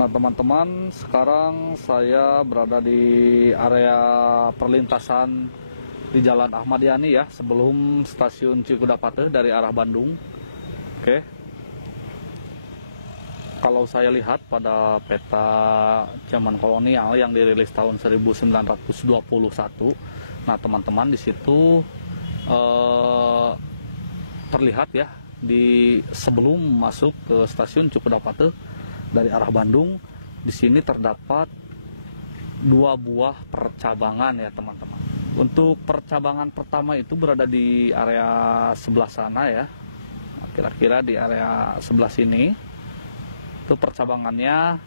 Nah teman-teman, sekarang saya berada di area perlintasan di Jalan Ahmad Yani ya, sebelum stasiun Cikudapate dari arah Bandung. Oke. Kalau saya lihat pada peta zaman kolonial yang dirilis tahun 1921, nah teman-teman di situ terlihat ya, di sebelum masuk ke stasiun Cikudapate dari arah Bandung, di sini terdapat 2 buah percabangan ya teman-teman. Untuk percabangan pertama itu berada di area sebelah sana ya, kira-kira di area sebelah sini. Itu percabangannya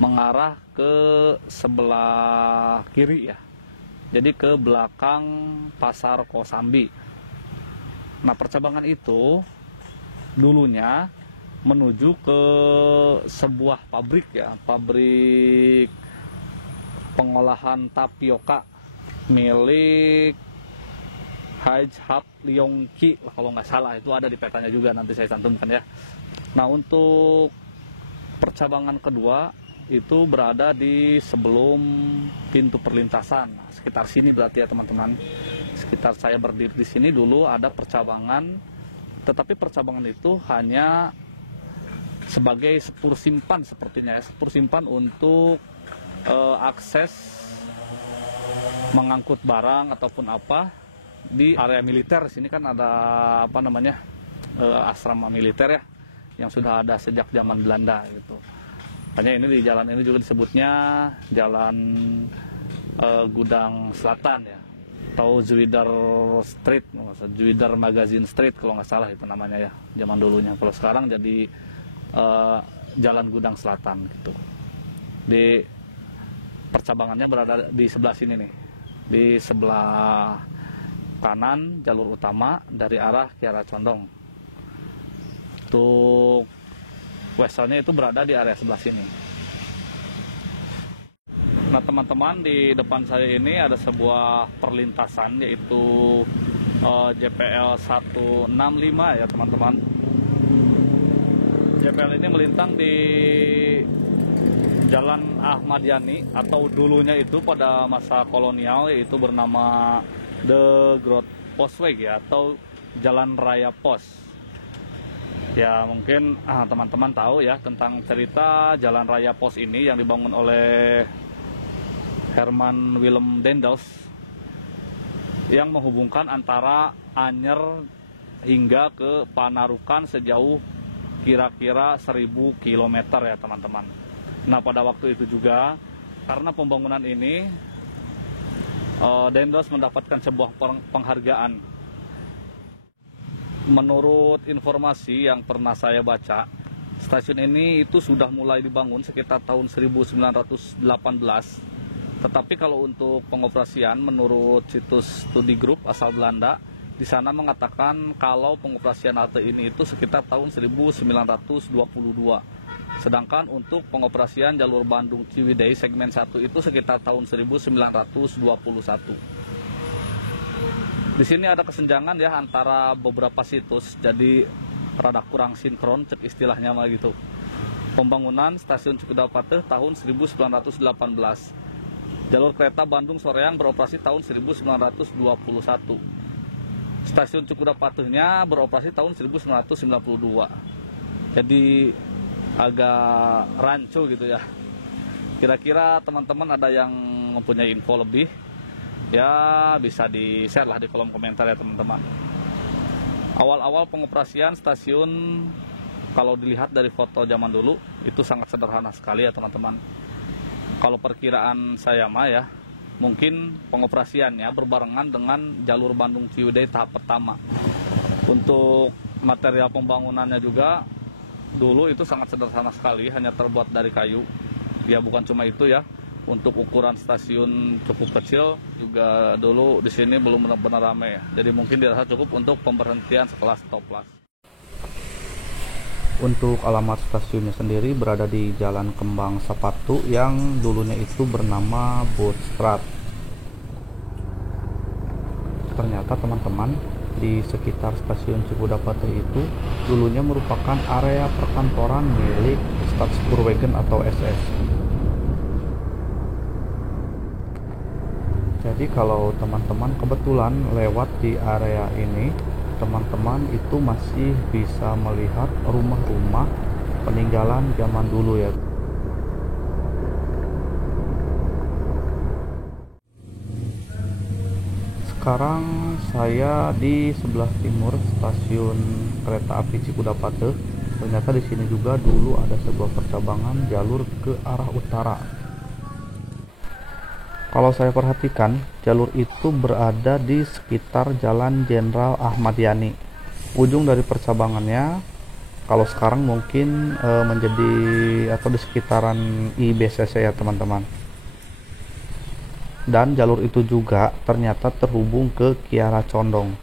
mengarah ke sebelah kiri ya, jadi ke belakang Pasar Kosambi. Nah percabangan itu dulunya menuju ke sebuah pabrik ya, pabrik pengolahan tapioka milik Hajhab Liongki kalau nggak salah, itu ada di petanya juga, nanti saya cantumkan ya. Nah untuk percabangan kedua itu berada di sebelum pintu perlintasan, nah, sekitar sini berarti ya teman-teman. Sekitar saya berdiri di sini dulu ada percabangan, tetapi percabangan itu hanya sebagai sepur simpan sepertinya, sepur simpan untuk akses mengangkut barang ataupun apa di area militer. Sini kan ada apa namanya, asrama militer ya, yang sudah ada sejak zaman Belanda gitu. Hanya ini di jalan ini juga disebutnya Jalan Gudang Selatan ya, atau Zuidar Street, Zuidar Magazine Street kalau nggak salah itu namanya ya, zaman dulunya. Kalau sekarang jadi Jalan Gudang Selatan gitu. Di percabangannya berada di sebelah sini nih, di sebelah kanan jalur utama dari arah Kiara Condong. Untuk weselnya itu berada di area sebelah sini. Nah teman-teman, di depan saya ini ada sebuah perlintasan, yaitu JPL 165 ya teman-teman. JPL ini melintang di Jalan Ahmad Yani, atau dulunya itu pada masa kolonial yaitu bernama The Groot Postweg ya, atau Jalan Raya Pos. Ya mungkin teman-teman tahu ya tentang cerita Jalan Raya Pos ini yang dibangun oleh Herman Willem Daendels, yang menghubungkan antara Anyer hingga ke Panarukan sejauh kira-kira 1000 km ya teman-teman. Nah pada waktu itu juga karena pembangunan ini Daendels mendapatkan sebuah penghargaan. Menurut informasi yang pernah saya baca, stasiun ini itu sudah mulai dibangun sekitar tahun 1918. Tetapi kalau untuk pengoperasian, menurut situs studi grup asal Belanda, di sana mengatakan kalau pengoperasian halte ini itu sekitar tahun 1922. Sedangkan untuk pengoperasian jalur Bandung Ciwidey segmen 1 itu sekitar tahun 1921. Di sini ada kesenjangan ya antara beberapa situs, jadi rada kurang sinkron cek istilahnya mah gitu. Pembangunan stasiun Cikudapate tahun 1918. Jalur kereta Bandung Soreang beroperasi tahun 1921. Stasiun Cikudapate-nya beroperasi tahun 1992. Jadi agak rancu gitu ya. Kira-kira teman-teman ada yang mempunyai info lebih, ya bisa di-share lah di kolom komentar ya teman-teman. Awal-awal pengoperasian stasiun, kalau dilihat dari foto zaman dulu, itu sangat sederhana sekali ya teman-teman. Kalau perkiraan saya mah ya, mungkin pengoperasiannya berbarengan dengan jalur Bandung Ciwidey tahap pertama. Untuk material pembangunannya juga dulu itu sangat sederhana sekali, hanya terbuat dari kayu. Ya bukan cuma itu ya, untuk ukuran stasiun cukup kecil juga dulu di sini belum benar-benar ramai ya. Jadi mungkin dirasa cukup untuk pemberhentian sekelas toplas. Untuk alamat stasiunnya sendiri berada di Jalan Kembang Sepatu yang dulunya itu bernama Bootstraat. Ternyata teman-teman, di sekitar stasiun Cikudapate itu dulunya merupakan area perkantoran milik Staatssporwegen atau SS. Jadi kalau teman-teman kebetulan lewat di area ini, teman-teman itu masih bisa melihat rumah-rumah peninggalan zaman dulu ya. Sekarang saya di sebelah timur stasiun kereta api Cikudapate. Ternyata di sini juga dulu ada sebuah percabangan jalur ke arah utara. Kalau saya perhatikan, jalur itu berada di sekitar Jalan Jenderal Ahmad Yani. Ujung dari percabangannya, kalau sekarang mungkin menjadi atau di sekitaran IBCC ya teman-teman. Dan jalur itu juga ternyata terhubung ke Kiara Condong.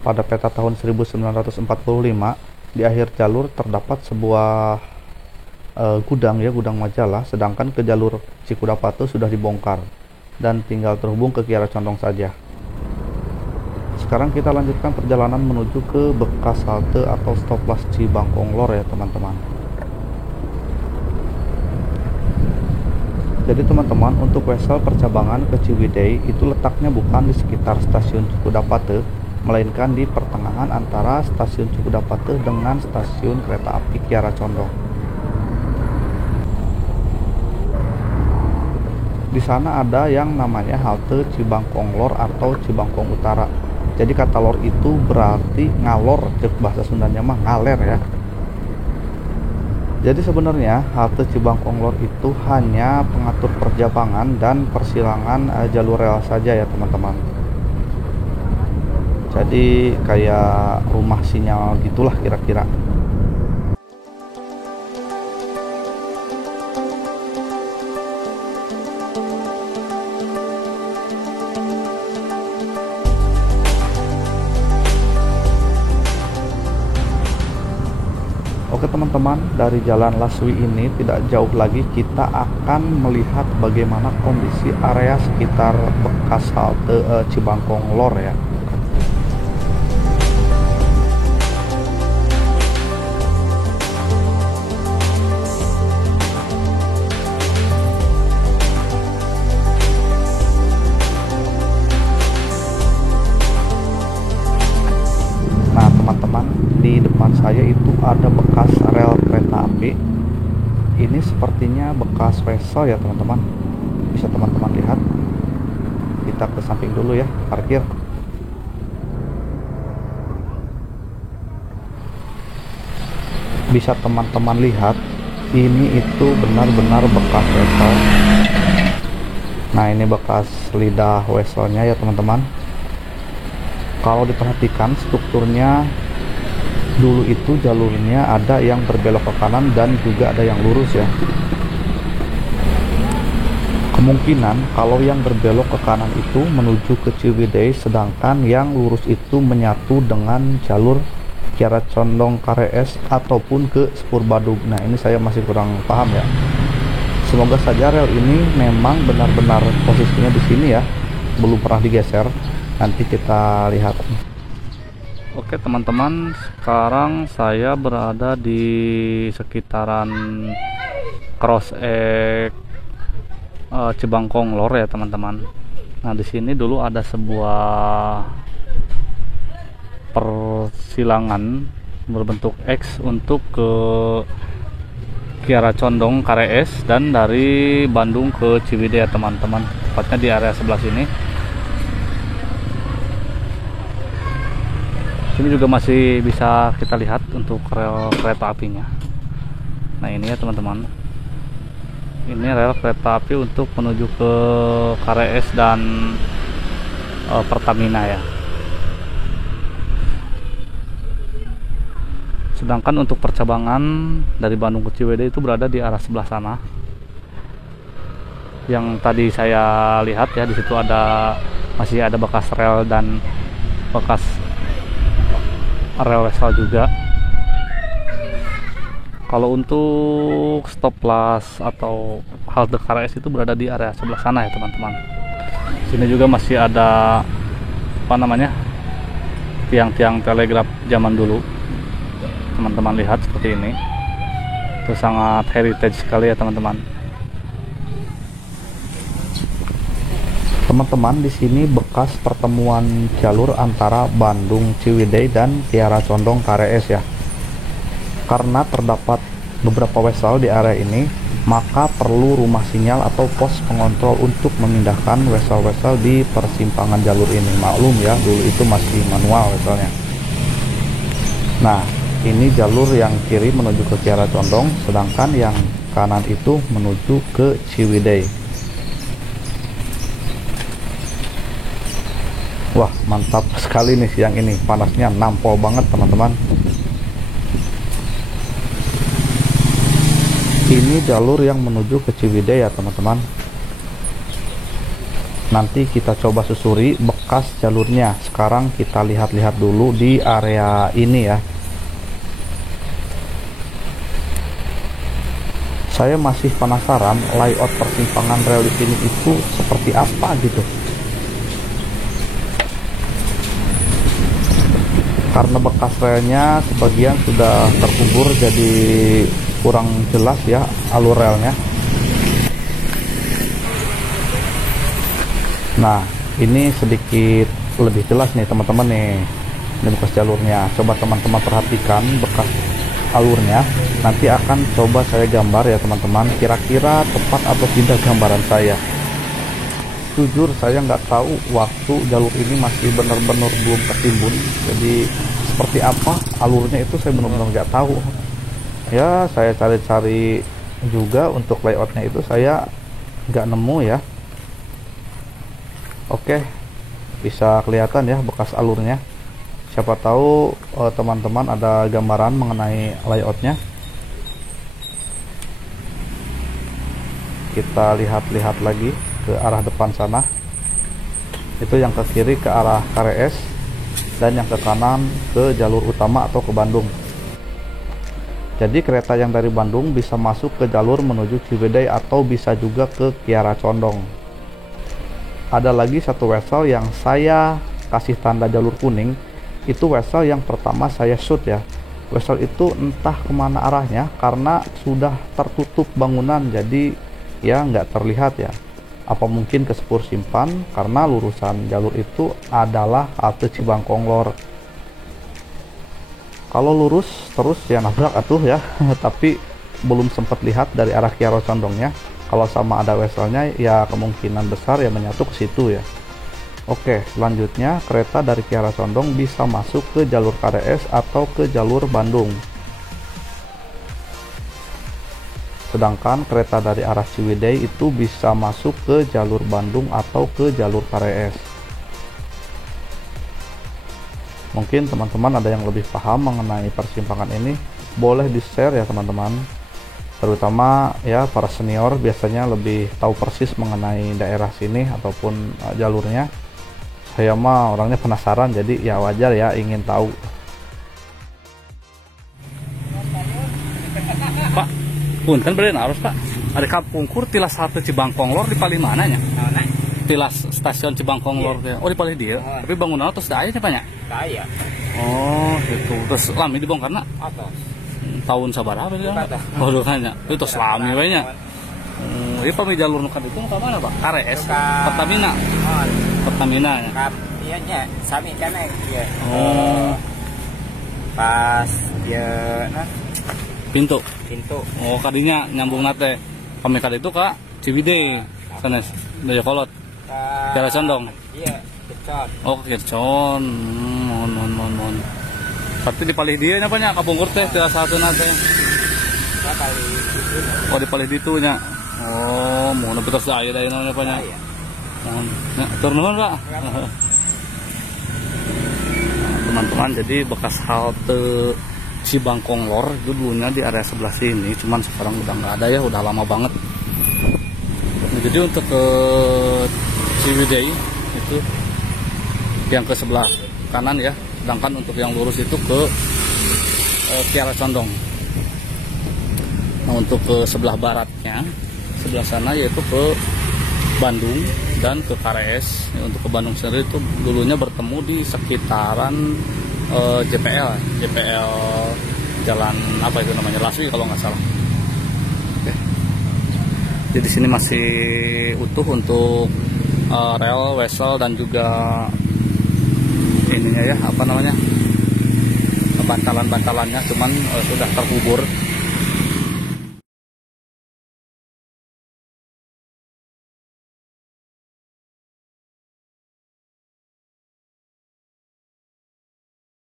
Pada peta tahun 1945, di akhir jalur terdapat sebuah gudang majalah, sedangkan ke jalur Cikudapate sudah dibongkar dan tinggal terhubung ke Kiara Condong saja. Sekarang kita lanjutkan perjalanan menuju ke bekas halte atau stoplas Cibangkong Lor ya teman-teman. Jadi teman-teman, untuk wesel percabangan ke Ciwidey itu letaknya bukan di sekitar stasiun Cikudapate, melainkan di pertengahan antara stasiun Cikudapate dengan stasiun kereta api Kiara Condong. Di sana ada yang namanya halte Cibangkong Lor atau Cibangkong Utara. Jadi kata lor itu berarti ngalor, bahasa Sundanya mah ngaler ya. Jadi sebenarnya halte Cibangkong Lor itu hanya pengatur percabangan dan persilangan jalur rel saja ya teman-teman. Jadi kayak rumah sinyal gitulah kira-kira. Oke teman-teman, dari Jalan Laswi ini tidak jauh lagi kita akan melihat bagaimana kondisi area sekitar bekas halte Cibangkong Lor ya. Nah teman-teman, di depan saya itu ada bekas rel kereta api. Ini sepertinya bekas wesel ya teman-teman. Bisa teman-teman lihat. Kita ke samping dulu ya, parkir. Bisa teman-teman lihat, ini itu benar-benar bekas wesel. Nah ini bekas lidah weselnya ya teman-teman. Kalau diperhatikan strukturnya, dulu itu jalurnya ada yang berbelok ke kanan dan juga ada yang lurus ya. Kemungkinan kalau yang berbelok ke kanan itu menuju ke Ciwidey, sedangkan yang lurus itu menyatu dengan jalur Kiara Condong KRS ataupun ke Spur Badung. Nah ini saya masih kurang paham ya. Semoga saja rel ini memang benar-benar posisinya di sini ya, belum pernah digeser. Nanti kita lihat. Oke teman-teman, sekarang saya berada di sekitaran Cross X Cibangkong Lor ya teman-teman. Nah di sini dulu ada sebuah persilangan berbentuk X untuk ke Kiara Condong KRS dan dari Bandung ke Ciwidey ya teman-teman. Tepatnya di area sebelah sini. Ini juga masih bisa kita lihat untuk rel kereta apinya. Nah ini ya teman-teman, ini rel kereta api untuk menuju ke KRS dan Pertamina ya. Sedangkan untuk percabangan dari Bandung ke Ciwidey itu berada di arah sebelah sana. Yang tadi saya lihat ya, di situ masih ada bekas rel dan bekas rel wesel juga. Kalau untuk stoplas atau halte KRS itu berada di area sebelah sana ya teman-teman. Sini juga masih ada tiang-tiang telegraf zaman dulu. Teman-teman lihat seperti ini. Itu sangat heritage sekali ya teman-teman. Teman-teman, di sini bekas pertemuan jalur antara Bandung Ciwidey dan Kiara Condong KRS ya. Karena terdapat beberapa wesel di area ini, maka perlu rumah sinyal atau pos pengontrol untuk memindahkan wesel-wesel di persimpangan jalur ini. Maklum ya, dulu itu masih manual weselnya. Nah, ini jalur yang kiri menuju ke Kiara Condong, sedangkan yang kanan itu menuju ke Ciwidey. Wah, mantap sekali nih siang ini, panasnya nampol banget teman-teman. Ini jalur yang menuju ke Ciwidey ya teman-teman. Nanti kita coba susuri bekas jalurnya. Sekarang kita lihat-lihat dulu di area ini ya. Saya masih penasaran layout persimpangan rel di sini itu seperti apa gitu. Karena bekas relnya sebagian sudah terkubur, jadi kurang jelas ya alur relnya. Nah, ini sedikit lebih jelas nih teman-teman nih. Ini bekas jalurnya. Coba teman-teman perhatikan bekas alurnya. Nanti akan coba saya gambar ya teman-teman. Kira-kira tepat atau tidak gambaran saya. Jujur saya nggak tahu waktu jalur ini masih benar-benar belum ketimbun. Jadi seperti apa alurnya itu saya benar-benar nggak tahu. Ya, saya cari-cari juga untuk layoutnya itu saya nggak nemu ya. Oke, bisa kelihatan ya bekas alurnya. Siapa tahu teman-teman ada gambaran mengenai layoutnya. Kita lihat-lihat lagi ke arah depan sana. Itu yang ke kiri ke arah KRS, dan yang ke kanan ke jalur utama atau ke Bandung. Jadi kereta yang dari Bandung bisa masuk ke jalur menuju Ciwidey atau bisa juga ke Kiara Condong. Ada lagi satu wesel yang saya kasih tanda jalur kuning. Itu wesel yang pertama saya shoot ya. Wesel itu entah kemana arahnya karena sudah tertutup bangunan, jadi ya nggak terlihat ya. Apa mungkin ke Sepur Simpan, karena lurusan jalur itu adalah halte Cibangkonglor. Kalau lurus terus ya nabrak atuh ya. Tapi belum sempat lihat dari arah Kiara Condongnya. Kalau sama ada weselnya ya kemungkinan besar ya menyatu ke situ ya. Oke, selanjutnya kereta dari Kiara Condong bisa masuk ke jalur KRS atau ke jalur Bandung. Sedangkan kereta dari arah Ciwidey itu bisa masuk ke jalur Bandung atau ke jalur KRS. Mungkin teman-teman ada yang lebih paham mengenai persimpangan ini, boleh di-share ya teman-teman. Terutama ya para senior biasanya lebih tahu persis mengenai daerah sini ataupun jalurnya. Saya mah orangnya penasaran, jadi ya wajar ya ingin tahu. Pak, punten beren harus Pak. Ada kapungkur tilas halte Cibangkonglor di paling mananya? Tilas stasiun Cibangkonglor. Iya. Oh di paling dia. Oh. Tapi bangunan terus dah aja banyak. Daya. Oh gitu. Terus lami dibongkar nak? Atas. Tahun sabar apa dia? Oh dukanya. Itu selami banyak. Ini pami jalur nukan itu nukan mana Pak? KRS. Pertamina. Pertamina ya. Iya nya, sami kene ya. Oh. Pas dia nah pintu. Oh kadinya nyambung nate. Kami kali itu Kak Ciwidey. Sana Daya Kolot. Kiara Condong. Iya, Kircon. Oh, Kircon. Mon. Berarti di palih dia nya banyak kapungkur teh tiga satu nate. Oh di palih ditunya. Oh, mau betul saya dari namanya banyak. Mohon. Nah, turun Pak. Teman-teman, jadi bekas halte Cibangkonglor itu dulunya di area sebelah sini, cuman sekarang udah nggak ada ya, udah lama banget. Nah, jadi untuk ke Ciwidey itu yang ke sebelah kanan ya, sedangkan untuk yang lurus itu ke Kiara Condong. Nah untuk ke sebelah baratnya, sebelah sana yaitu ke Bandung dan ke KRS. Untuk ke Bandung sendiri itu dulunya bertemu di sekitaran JPL jalan apa itu namanya, Laswi kalau nggak salah. Oke. Jadi di sini masih utuh untuk rel, wesel dan juga ininya ya, apa namanya, bantalan-bantalannya, cuman sudah terkubur.